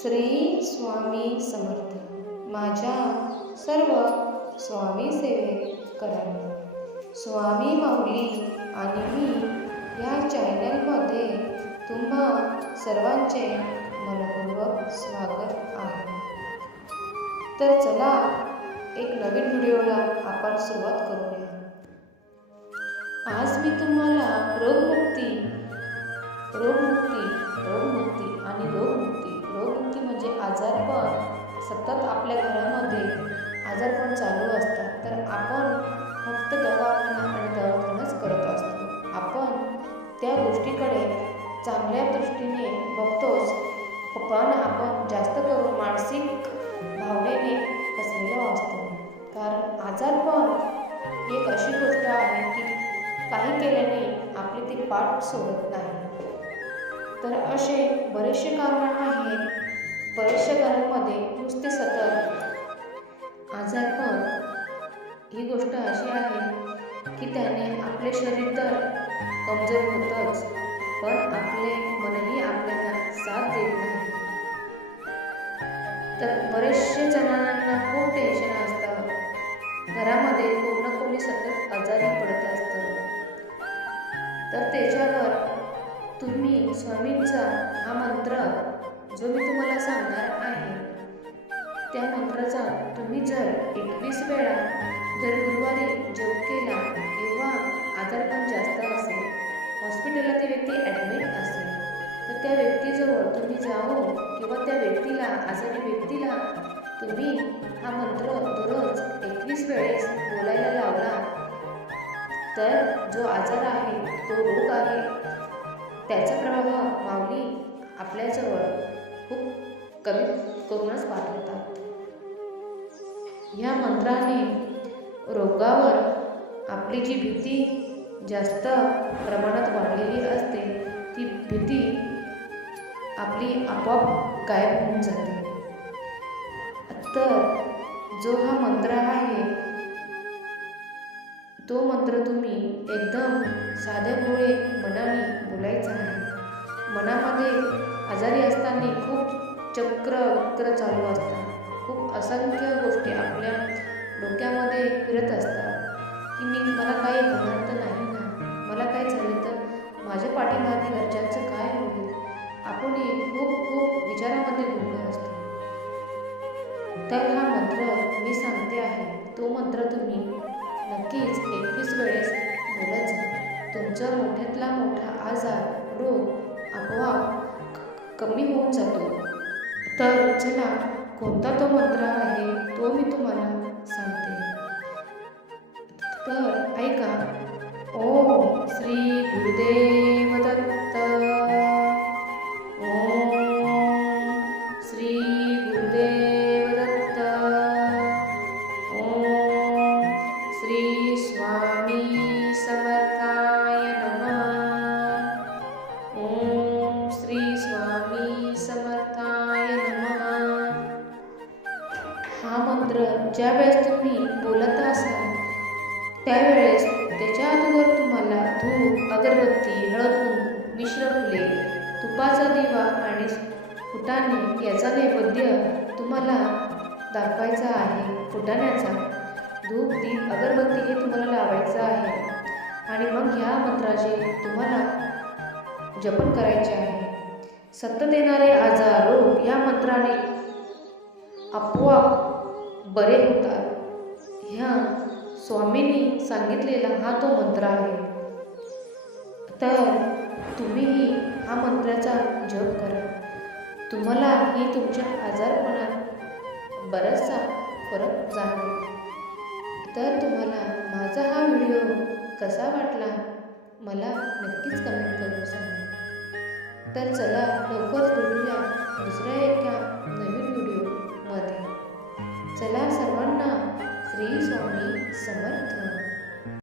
श्री स्वामी समर्थ. माझ्या सर्व स्वामी सेवेकरांना स्वामी माऊली आणि मी या चॅनलमध्ये तुम्हा सर्वांचे मनपूर्वक स्वागत आहे. तर चला एक नवीन व्हिडिओला आपण सुरुवात करूया. आज मी तुम्हाला रोगमुक्ती म्हणजे आजारपण सतत आपल्या घरामध्ये आजारपण चालू असतात, तर आपण फक्त दवाखानाच करत असतो. आपण त्या गोष्टीकडे चांगल्या दृष्टीने बघतोच, पण आपण जास्त करून मानसिक भावनेने कसलेलो असतो. कारण आजारपण ही एक अशी गोष्ट आहे की काही केल्याने आपली ती पाठ सोडत नाही. तर असे बरेचसे कारण आहेत. बऱ्याचशा घरांमध्ये नुसते सतत आजारपण ही गोष्ट अशी आहे की त्याने आपले शरीर तर कमजोर होतच, पण आपले मनही आपल्याला साथ देत नाही. तर बरेचसे जणांना खूप टेन्शन असतं. घरामध्ये कोण ना कोणी सतत आजारी पडत असतं. तर त्याच्यावर तुम्ही स्वामींचा हा मंत्र जो मी तुम्हाला सांगणार आहे, त्या मंत्राचा तुम्ही जर 21 वेळा जर गुरुवारी जप केला किंवा आजारपण जास्त असेल, हॉस्पिटलला ती व्यक्ती ॲडमिट असेल, तर त्या व्यक्तीजवळ तुम्ही जाऊन किंवा त्या व्यक्तीला आजारी व्यक्तीला तुम्ही हा मंत्र दररोज 21 वेळेस बोलायला लावला, तर जो आजार आहे, तो रोग आहे, त्याचा प्रभाव माऊली आपल्याजवळ खूप कमी करूनच पाठवतात. या मंत्राने रोगावर आपली जी भीती जास्त प्रमाणात वाढलेली असते, ती भीती आपली आपोआप गायब होऊन जाते. तर जो हा मंत्र आहे, तो मंत्र तुम्ही एकदम साधेभोळे मनाने बोलायचा आहे. मनामध्ये आजारी असताना खूप चक्र चालू असतात. खूप असंख्य गोष्टी आपल्या डोक्यामध्ये फिरत असतात की मला काही होणार तर नाही ना, मला काय झालं तर माझ्या पाठीमागे घरच्यांचं काय होईल. आपण खूप विचारामध्ये गुंग असतो. तर हा मंत्र मी सांगते आहे, तो मंत्र तुम्ही नक्कीच 21 वेळेस बोलत जा. तुमचा मोठ्यातला मोठा आजार, रोग आपोआप कमी होऊन जातो. तर चला, कोणता तो मंत्र आहे तो मी तुम्हाला सांगते. तर ऐका. ओम श्री गुरुदेव दत्त. ओम श्री गुरुदेव दत्त. ओम श्री स्वामी समर्थाय नमः. ओम श्री स्वामी समर्थाय नमः. हा मंत्र ज्यावेळेस तुम्ही बोलत असाल त्यावेळेस त्याच्या अगोदर तुम्हाला धूप, अगरबत्ती, हळद, मिश्र फुले, तुपाचा दिवा आणि फुटाणे याचा नैवेद्य तुम्हाला दाखवायचा आहे. फुटाण्याचा धूप, दीप, अगरबत्ती हे तुम्हाला लावायचं आहे. आणि मग ह्या मंत्राचे तुम्हाला जपन करायचे आहे. सतत येणारे आजार, रोग या मंत्राने आपोआप बरे होतात. ह्या स्वामींनी सांगितलेला हा तो मंत्र आहे. तर तुम्हीही हा मंत्राचा जप करा. तुम्हालाही तुमच्या आजारपणात बराचसा फरक जाणवेल. तर तुम्हाला माझा हा व्हिडिओ कसा वाटला मला नक्कीच कमेंट करून सांगा. तर चला, लवकरच भेटूया दुसऱ्या एका नवीन व्हिडिओमध्ये. चला, सर्वांना श्री स्वामी समर्थ.